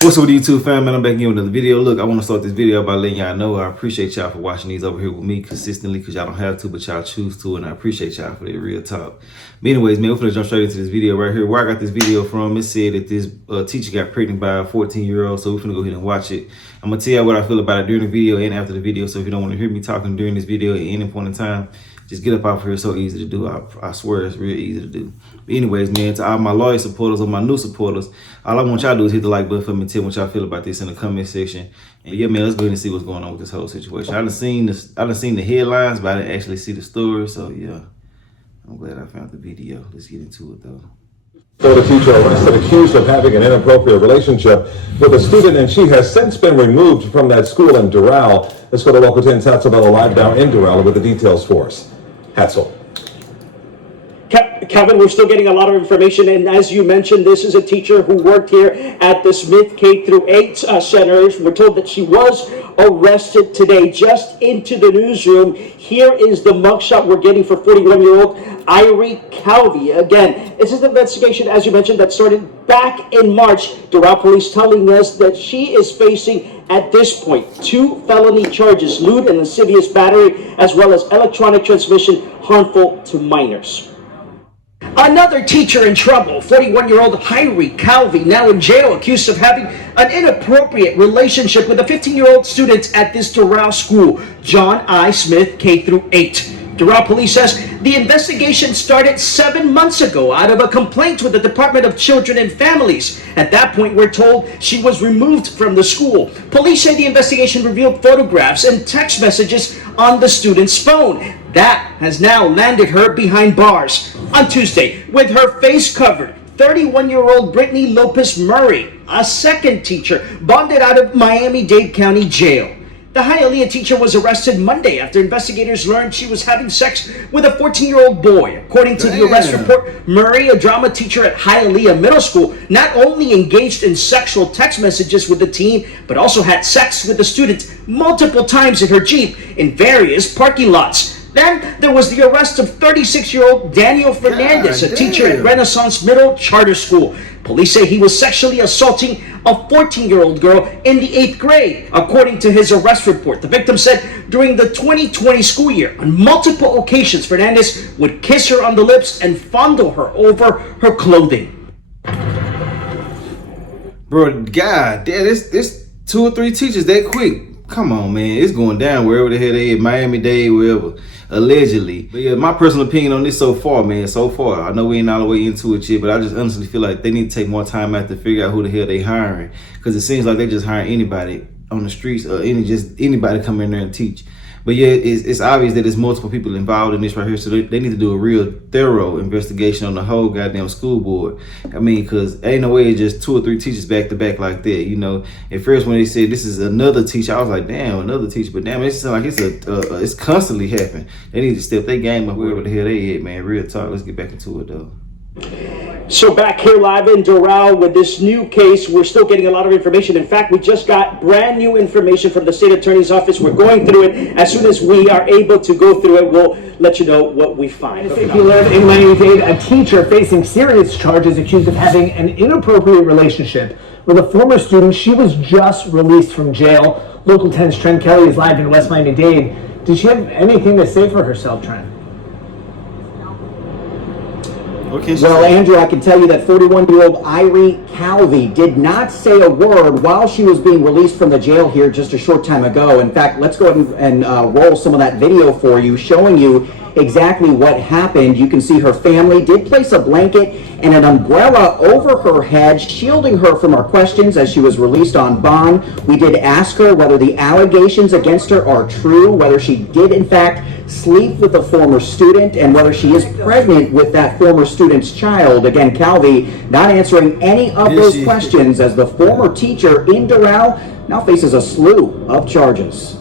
What's up with YouTube fam, man? I'm back again with another video. Look, I want to start this video by letting y'all know I appreciate y'all for watching these over here with me consistently, because y'all don't have to, but y'all choose to, and I appreciate y'all for the real talk. But anyways, man, we're gonna jump straight into this video right here. Where I got this video from, it said that this teacher got pregnant by a 14-year-old, so we're gonna go ahead and watch it. I'm gonna tell y'all what I feel about it during the video and after the video, so if you don't want to hear me talking during this video at any point in time, just get up off here. It's so easy to do. I swear it's real easy to do. But anyways, man, to all my loyal supporters or my new supporters, all I want y'all to do is hit the like button for me and tell me what y'all feel about this in the comment section. And yeah, man, let's go ahead and see what's going on with this whole situation. I done seen the headlines, but I didn't actually see the story. So yeah, I'm glad I found the video. Let's get into it though. Florida teacher arrested accused of having an inappropriate relationship with a student, and she has since been removed from that school in Doral. Let's go to Local 10's Hatzel live now in Doral with the details for us. Hatzel. Calvin, we're still getting a lot of information, and as you mentioned, this is a teacher who worked here at the Smith K-8 Center. We're told that she was arrested today, just into the newsroom. Here is the mugshot we're getting for 41-year-old Irie Calvi. Again, this is an investigation, as you mentioned, that started back in March. Doral police telling us that she is facing, at this point, 2 felony charges, lewd and lascivious battery, as well as electronic transmission harmful to minors. Another teacher in trouble, 41-year-old Irie Calvi, now in jail, accused of having an inappropriate relationship with a 15-year-old student at this Doral school, John I. Smith K-8. Doral police says the investigation started 7 months ago out of a complaint with the Department of Children and Families. At that point, we're told she was removed from the school. Police say the investigation revealed photographs and text messages on the student's phone. That has now landed her behind bars. On Tuesday, with her face covered, 31-year-old Brittany Lopez Murray, a second teacher, bonded out of Miami-Dade County Jail. The Hialeah teacher was arrested Monday after investigators learned she was having sex with a 14-year-old boy. According to the arrest report, Murray, a drama teacher at Hialeah Middle School, not only engaged in sexual text messages with the teen, but also had sex with the student multiple times in her Jeep in various parking lots. Then there was the arrest of 36-year-old Daniel Fernandez, a teacher at Renaissance Middle Charter School. Police say he was sexually assaulting a 14-year-old girl in the 8th grade, according to his arrest report. The victim said during the 2020 school year, on multiple occasions, Fernandez would kiss her on the lips and fondle her over her clothing. Bro, God, this 2 or 3 teachers that quick. Come on, man. It's going down wherever the hell they at, Miami-Dade, wherever, allegedly. But yeah, my personal opinion on this so far, man, so far. I know we ain't all the way into it yet, but I just honestly feel like they need to take more time out to figure out who the hell they hiring. Because it seems like they just hiring anybody on the streets or anybody come in there and teach. But yeah, it's obvious that there's multiple people involved in this right here, so they need to do a real thorough investigation on the whole goddamn school board. I mean, because ain't no way it's just 2 or 3 teachers back to back like that, you know. At first, when they said this is another teacher, I was like, damn, another teacher. But damn, it's like it's constantly happening. They need to step their game up wherever the hell they at, man. Real talk. Let's get back into it though. So back here live in Doral with this new case, we're still getting a lot of information. In fact, we just got brand new information from the state attorney's office. We're going through it. As soon as we are able to go through it, we'll let you know what we find. If you live in Miami-Dade, a teacher facing serious charges accused of having an inappropriate relationship with a former student. She was just released from jail. Local 10's Trent Kelly is live in West Miami-Dade. Did she have anything to say for herself, Trent? Well, Andrew, I can tell you that 41-year-old Irie Calvi did not say a word while she was being released from the jail here just a short time ago. In fact, let's go ahead and roll some of that video for you, showing you exactly what happened. You can see her family did place a blanket and an umbrella over her head, shielding her from our questions as she was released on bond. We did ask her whether the allegations against her are true, whether she did in fact sleep with a former student, and whether she is pregnant with that former student's child. Again, Calvi not answering any of those questions, as the former teacher in Doral now faces a slew of charges.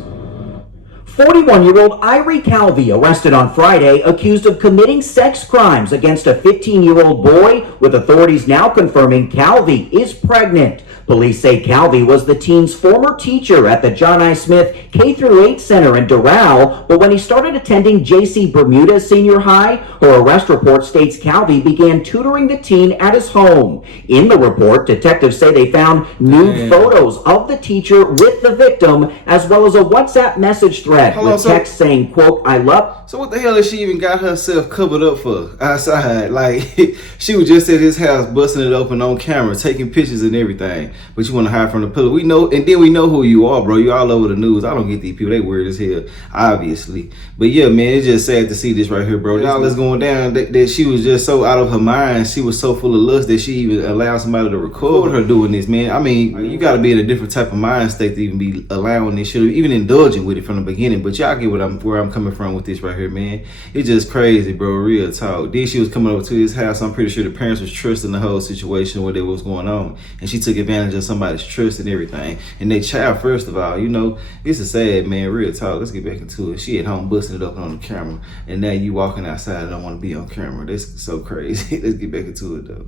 41-year-old Irie Calvi arrested on Friday, accused of committing sex crimes against a 15-year-old boy, with authorities now confirming Calvi is pregnant. Police say Calvi was the teen's former teacher at the John I. Smith K-8 Center in Doral, but when he started attending J.C. Bermuda Senior High, her arrest report states Calvi began tutoring the teen at his home. In the report, detectives say they found nude photos of the teacher with the victim, as well as a WhatsApp message thread with text saying, quote, "I love." So what the hell has she even got herself covered up for outside? Like, she was just at his house busting it open on camera, taking pictures and everything. But you want to hide from the pillar. We know, and then we know who you are, bro. You're all over the news. I don't get these people. They weird as hell, obviously. But yeah, man, it's just sad to see this right here, bro. All this going down, that she was just so out of her mind. She was so full of lust that she even allowed somebody to record her doing this, man. I mean, you got to be in a different type of mind state to even be allowing this shit, even indulging with it from the beginning. But y'all get where I'm coming from with this right here, man. It's just crazy, bro. Real talk. Then she was coming over to his house. I'm pretty sure the parents was trusting the whole situation, what was going on, and she took advantage of somebody's trust and everything. And they child, first of all, you know, this is sad, man. Real talk. Let's get back into it. She at home busting it up on the camera, and now you walking outside and don't want to be on camera. That's so crazy. Let's get back into it though.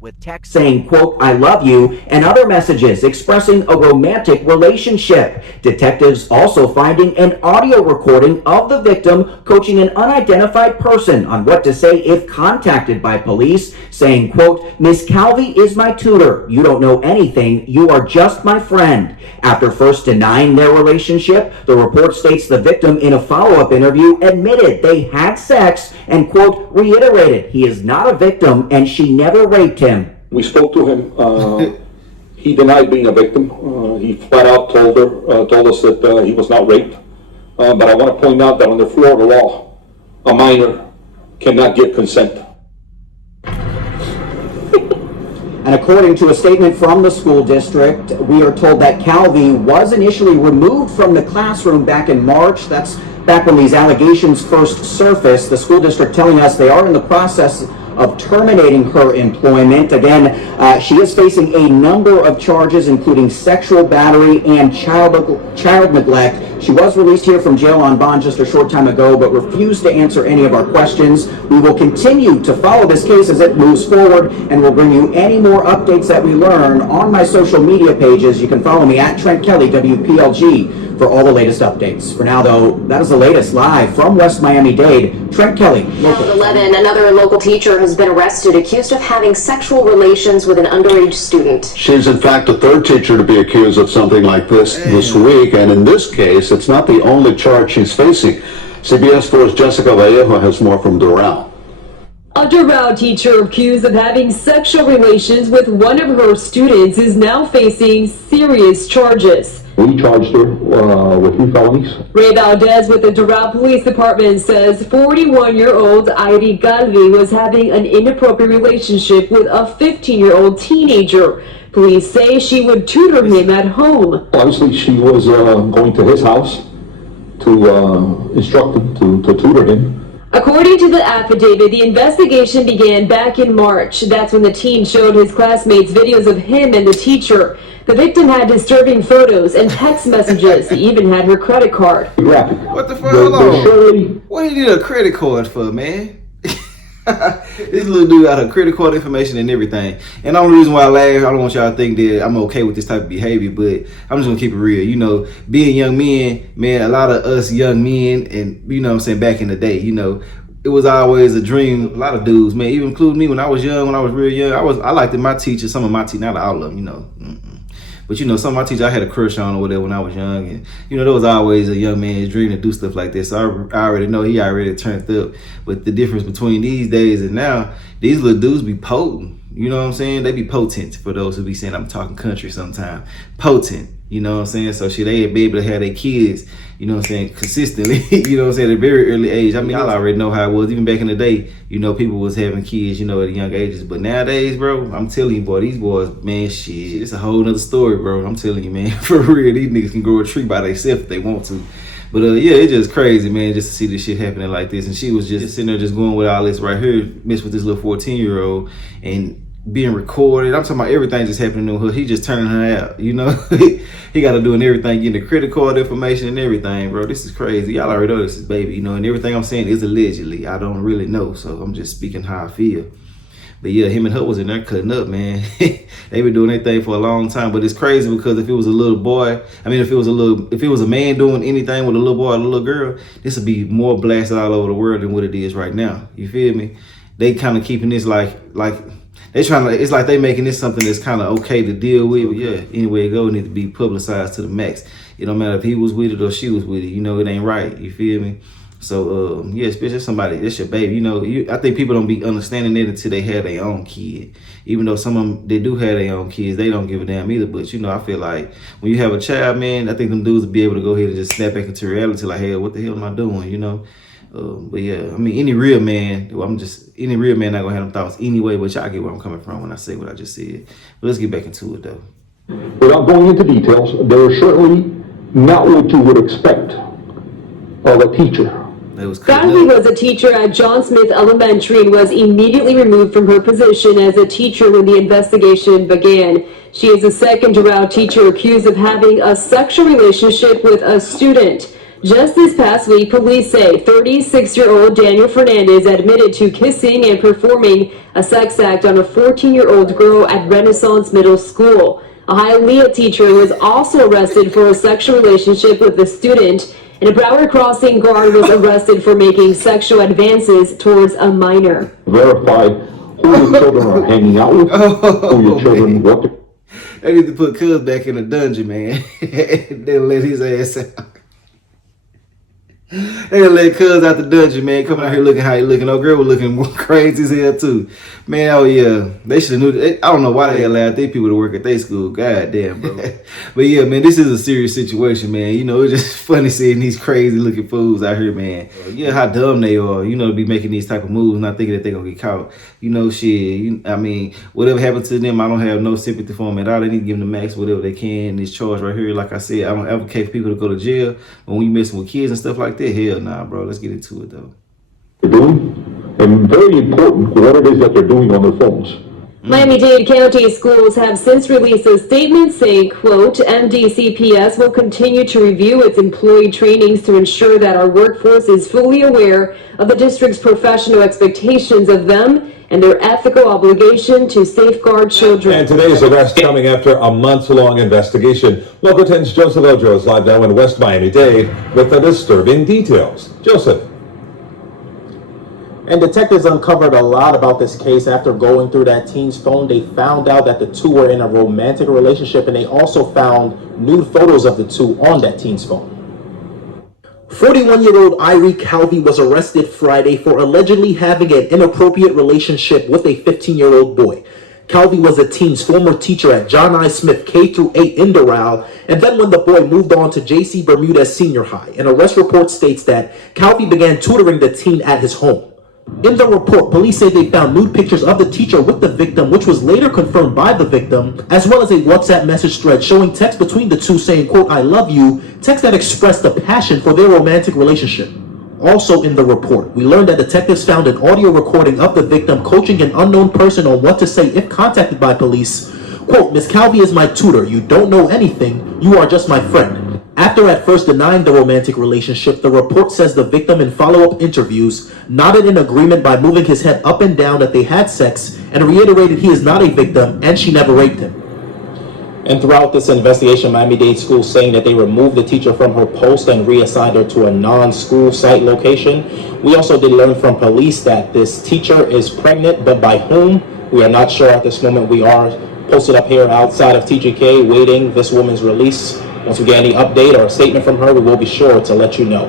With text saying, quote, "I love you," and other messages expressing a romantic relationship. Detectives also finding an audio recording of the victim coaching an unidentified person on what to say if contacted by police, saying, quote, "Miss Calvi is my tutor. You don't know anything. You are just my friend." After first denying their relationship, the report states the victim in a follow-up interview admitted they had sex and, quote, reiterated he is not a victim and she never raped him. We spoke to him. He denied being a victim. He flat out told us that he was not raped. But I want to point out that under Florida law, a minor cannot give consent. And according to a statement from the school district, we are told that Calvi was initially removed from the classroom back in March. That's back when these allegations first surfaced. The school district telling us they are in the process of terminating her employment. Again, she is facing a number of charges, including sexual battery and child neglect. She was released here from jail on bond just a short time ago, but refused to answer any of our questions. We will continue to follow this case as it moves forward, and we'll bring you any more updates that we learn on my social media pages. You can follow me at Trent Kelly, WPLG, for all the latest updates. For now, though, that is the latest live from West Miami-Dade. Trent Kelly, local. At 11, another local teacher has been arrested accused of having sexual relations with an underage student. She's in fact the third teacher to be accused of something like this week, and in this case, it's not the only charge she's facing. CBS 4's Jessica Vallejo has more from Doral. A Doral teacher accused of having sexual relations with one of her students is now facing serious charges. We charged her with 3 felonies. Ray Valdez with the Doral Police Department says 41-year-old Irie Calvi was having an inappropriate relationship with a 15-year-old teenager. Police say she would tutor him at home. Obviously, she was going to his house to instruct him, to tutor him. According to the affidavit, the investigation began back in March. That's when the teen showed his classmates videos of him and the teacher. The victim had disturbing photos and text messages. He even had her credit card. What the fuck? Hold on. What do you need a credit card for, man? This little dude got her credit card information and everything. And the only reason why I laugh, I don't want y'all to think that I'm okay with this type of behavior, but I'm just gonna keep it real. You know, being young men, man, a lot of us young men, and you know what I'm saying, back in the day, you know, it was always a dream. A lot of dudes, man, even including me when I was young, when I was real young, I liked my teachers, some of my teachers, not all of them, you know. But you know, some of my teachers I had a crush on or whatever when I was young, and you know, there was always a young man's dream to do stuff like this. So I already know he already turned up. But the difference between these days and now, these little dudes be potent. You know what I'm saying? They be potent, for those who be saying I'm talking country sometimes. Potent, you know what I'm saying? So shit, they be able to have their kids, you know what I'm saying, consistently, you know what I'm saying, at a very early age. I mean, y'all already know how it was. Even back in the day, you know, people was having kids, you know, at young ages. But nowadays, bro, I'm telling you, boy, these boys, man, shit, it's a whole nother story, bro. I'm telling you, man, for real, these niggas can grow a tree by themselves if they want to. But yeah, it's just crazy, man, just to see this shit happening like this. And she was just sitting there just going with all this right here, mess with this little 14-year-old. And being recorded. I'm talking about everything just happening to her. He just turning her out, you know. He got to do everything, getting the credit card information and everything, bro. This is crazy. Y'all already know this is baby, you know, and everything I'm saying is allegedly. I don't really know, so I'm just speaking how I feel. But yeah, him and her was in there cutting up, man. They been doing their thing for a long time. But it's crazy because if it was a little boy, I mean, if it was a man doing anything with a little boy or a little girl, this would be more blasted all over the world than what it is right now. You feel me? They kind of keeping this like they trying to. It's like they making this something that's kind of okay to deal with. But yeah, anyway it go, it need to be publicized to the max. It don't matter if he was with it or she was with it. You know, it ain't right. You feel me? So yeah, especially somebody, that's your baby. You know, I think people don't be understanding it until they have their own kid. Even though some of them, they do have their own kids, they don't give a damn either. But you know, I feel like when you have a child, man, I think them dudes will be able to go ahead and just snap back into reality, like, hey, what the hell am I doing? You know. But yeah, I mean, any real man not gonna have them thoughts anyway. But y'all get where I'm coming from when I say what I just said. But let's get back into it though. Without going into details, they're certainly not what you would expect of a teacher. Godley was a teacher at John Smith Elementary and was immediately removed from her position as a teacher when the investigation began. She is the second Doral teacher accused of having a sexual relationship with a student. Just this past week, police say 36-year-old Daniel Fernandez admitted to kissing and performing a sex act on a 14-year-old girl at Renaissance Middle School. A Hialeah teacher was also arrested for a sexual relationship with a student, and a Broward Crossing guard was arrested for making sexual advances towards a minor. Verify who your children are hanging out with, who your children, what the... They need to put Cuz back in the dungeon, man. They'll let his ass out. They let Cuz out the dungeon, man. Coming out here looking how he looking. Oh, girl was looking crazy as hell too. Man, oh yeah. They should have knew. I don't know why they allowed their people to work at their school. God damn, bro. But yeah, man, this is a serious situation, man. You know, it's just funny seeing these crazy looking fools out here, man. Yeah, how dumb they are, you know, to be making these type of moves, not thinking that they're gonna get caught. You know, shit. I mean, whatever happened to them, I don't have no sympathy for them at all. They need to give them the max, whatever they can. This charge right here, like I said, I don't advocate for people to go to jail. But when you messing with kids and stuff like that, hell nah, bro. Let's get into it though. They're doing, and very important, what it is that they're doing on their phones. Miami-Dade County schools have since released a statement saying, quote, MDCPS will continue to review its employee trainings to ensure that our workforce is fully aware of the district's professional expectations of them and their ethical obligation to safeguard children. And today's arrest coming after a months-long investigation. Local 10's Joseph Ojo is live now in West Miami-Dade with the disturbing details. Joseph. And detectives uncovered a lot about this case after going through that teen's phone. They found out that the two were in a romantic relationship, and they also found nude photos of the two on that teen's phone. 41-year-old Irie Calvi was arrested Friday for allegedly having an inappropriate relationship with a 15-year-old boy. Calvi was the teen's former teacher at John I. Smith K-8 in Doral, and then when the boy moved on to J.C. Bermudez Senior High. An arrest report states that Calvi began tutoring the teen at his home. In the report, police say they found nude pictures of the teacher with the victim, which was later confirmed by the victim, as well as a WhatsApp message thread showing text between the two saying, quote, I love you, text that expressed the passion for their romantic relationship. Also in the report, we learned that detectives found an audio recording of the victim coaching an unknown person on what to say if contacted by police. Quote, Miss Calvi is my tutor. You don't know anything. You are just my friend. After at first denying the romantic relationship, the report says the victim in follow-up interviews nodded in agreement by moving his head up and down that they had sex and reiterated he is not a victim and she never raped him. And throughout this investigation, Miami-Dade schools saying that they removed the teacher from her post and reassigned her to a non-school site location. We also did learn from police that this teacher is pregnant, but by whom? We are not sure at this moment. We are posted up here outside of TGK waiting this woman's release. Once we get any update or a statement from her, we will be sure to let you know.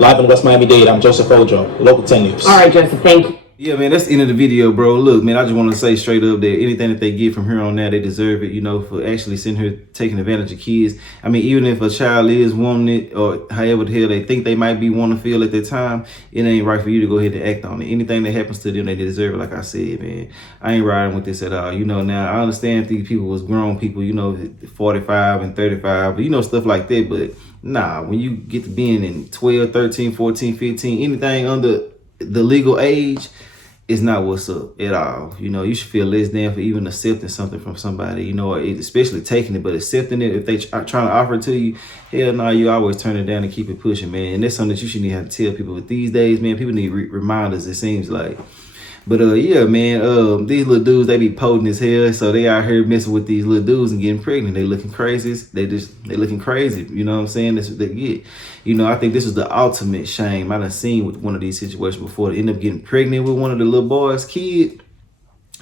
Live in West Miami-Dade, I'm Joseph Ojo, Local 10 News. All right, Joseph, thank you. Yeah, man, that's the end of the video, bro. Look, man, I just want to say straight up that anything that they get from here on out, they deserve it, you know, for actually sitting here taking advantage of kids. I mean, even if a child is wanting it or however the hell they think they might be wanting to feel at their time, it ain't right for you to go ahead and act on it. Anything that happens to them, they deserve it, like I said, man. I ain't riding with this at all. You know, now, I understand if these people was grown people, you know, 45 and 35, you know, stuff like that. But, nah, when you get to being in 12, 13, 14, 15, anything under the legal age, it's not what's up at all. You know, you should feel less than for even accepting something from somebody, you know, especially taking it, but accepting it, if they are trying to offer it to you, hell no, you always turn it down and keep it pushing, man. And that's something that you shouldn't even have to tell people. But these days, man, people need reminders, it seems like. But yeah, man, these little dudes, they be potent as hell. So they out here messing with these little dudes and getting pregnant. They looking crazy. They looking crazy. You know what I'm saying? That's what they get. You know, I think this is the ultimate shame I done seen with one of these situations before. They end up getting pregnant with one of the little boys' kid.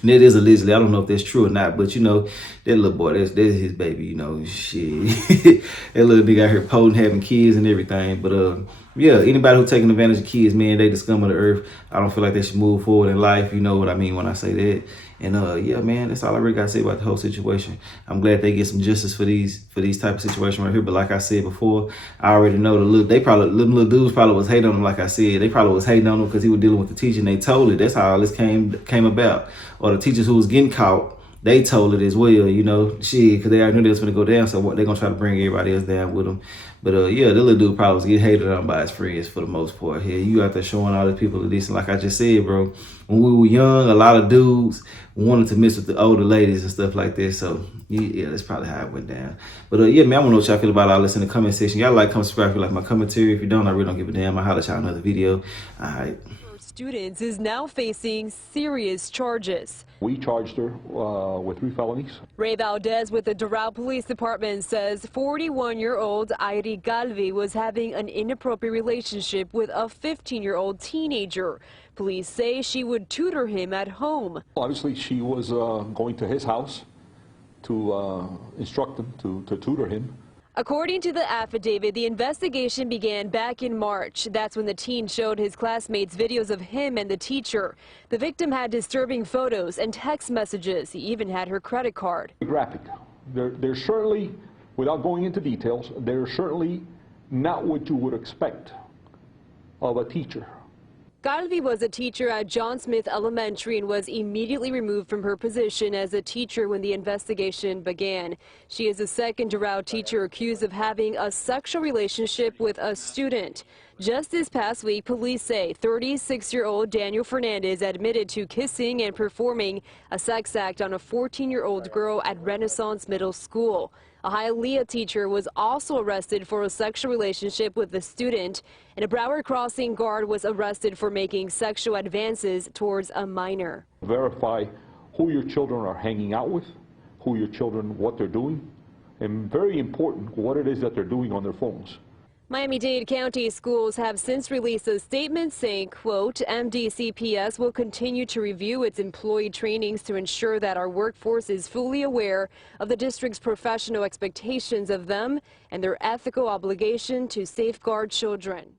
And it is allegedly, I don't know if that's true or not, but you know, that little boy, that's his baby, you know, shit. That little nigga out here potent, having kids and everything. But yeah, anybody who taking advantage of kids, man, they the scum of the earth. I don't feel like they should move forward in life. You know what I mean when I say that. And yeah, man, that's all I really got to say about the whole situation. I'm glad they get some justice for these type of situations right here. But like I said before, I already know the little dudes probably was hating on him. Like I said, they probably was hating on him because he was dealing with the teacher, and they told it. That's how all this came about. Or the teachers who was getting caught, they told it as well, you know, shit, because they already knew they was going to go down. So what, they're going to try to bring everybody else down with them. But yeah, the little dude probably was getting hated on by his friends for the most part. Here, you out there showing all the people this. And like I just said, bro, when we were young, a lot of dudes wanted to mess with the older ladies and stuff like that. So yeah, that's probably how it went down. But yeah, man, I want to know what y'all feel about all this in the comment section. Y'all like, comment, subscribe if you like my commentary. If you don't, I really don't give a damn. I'll holler at y'all in another video. All right. Students is now facing serious charges. We charged her with 3 felonies. Ray Valdez with the Doral Police Department says 41-year-old Irie Galvi was having an inappropriate relationship with a 15-year-old teenager. Police say she would tutor him at home. Obviously, she was going to his house to instruct him, to tutor him. According to the affidavit, the investigation began back in March. That's when the teen showed his classmates videos of him and the teacher. The victim had disturbing photos and text messages. He even had her credit card. Graphic. They're certainly, without going into details, they're certainly not what you would expect of a teacher. Galvi was a teacher at John Smith Elementary and was immediately removed from her position as a teacher when the investigation began. She is the second Doral teacher accused of having a sexual relationship with a student. Just this past week, police say 36-year-old Daniel Fernandez admitted to kissing and performing a sex act on a 14-year-old girl at Renaissance Middle School. A Hialeah teacher was also arrested for a sexual relationship with the student, and a Broward Crossing guard was arrested for making sexual advances towards a minor. Verify who your children are hanging out with, who your children, what they're doing, and very important, what it is that they're doing on their phones. Miami-Dade County schools have since released a statement saying, quote, MDCPS will continue to review its employee trainings to ensure that our workforce is fully aware of the district's professional expectations of them and their ethical obligation to safeguard children.